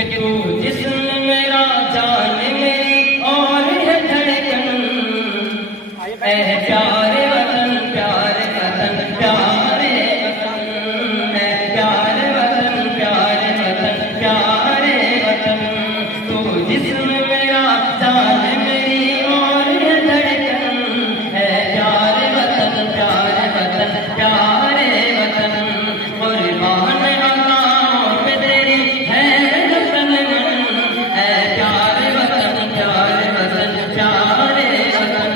कि तू जिस्म मेरा जान मेरी और है धड़कन, ऐ प्यारे वतन प्यारे वतन प्यारे वतन, ऐ प्यारे वतन प्यारे वतन प्यारे वतन, तू जिस्म मेरा जान मेरी और है धड़कन, ऐ प्यारे वतन प्यारे वतन प्यारे वतन, कुर्बान आकाओं पे तेरी है वतन मन, ऐ प्यारे वतन प्यारे वतन प्यारे वतन।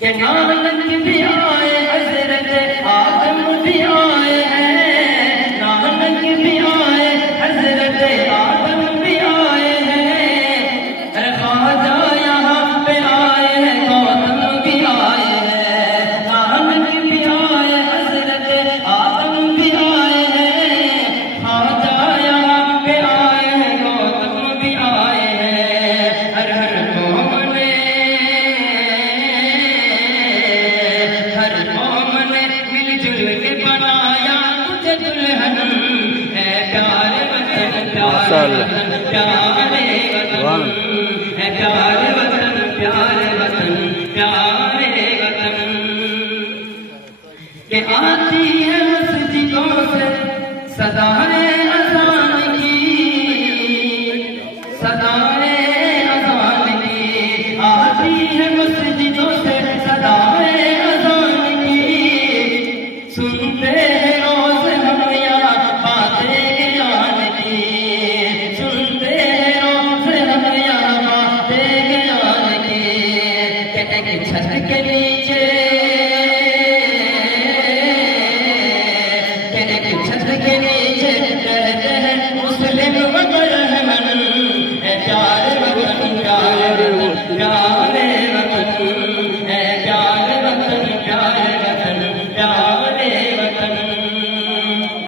के नानक भी आए हजरत आदम भी आए हैं, नानक भी आए हजरत आदम भी आए हैं, ख्वाजा यहाँ पे आए हैं गौतम भी आए हैं, नानक भी आए हजरत आदम भी आए हैं, ख्वाजा यहाँ पे आए हैं गौतम भी आए हैं। हर हर कौम ने मिलजुल के बनाया तुझे दुल्हन, है प्यारे वतन प्यारे वतन प्यारे वतन, है प्यारे वतन प्यारे वतन प्यारे वतन। के आती है मस्जिदों से सदाएं